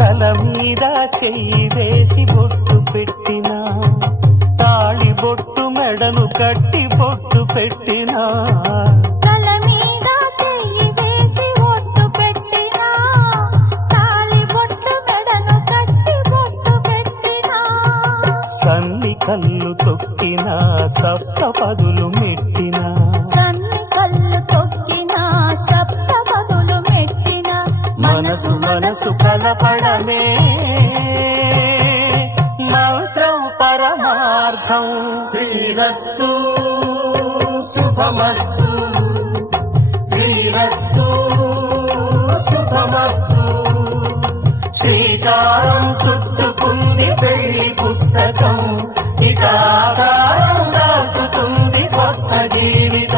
తల మీద చెయ్యి వేసి బొట్టు పెట్టినా, తాళి బొట్టు మెడను కట్టి బొట్టు పెట్టినా, తల మీద చెయ్యి వేసి బొట్టు పెట్టినా, తాళి బొట్టు మెడను కట్టి బొట్టు పెట్టినా, సన్ని కళ్ళు తొక్కినా సప్త పదులు మెట్టినా, సన్ని కళ్ళు తొక్కినా సప్త పదులు మెట్టినా, మనసు మనసు కలపడమే మంత్రం పరమార్థం. శ్రీరస్తు శుభమస్తు, శ్రీరస్తు శుభమస్తు. శ్రీకారం చుట్టుకుంది పెళ్లి పుస్తకం, ఇక ఆకారం దాచుతుంది కొత్త జీవితం.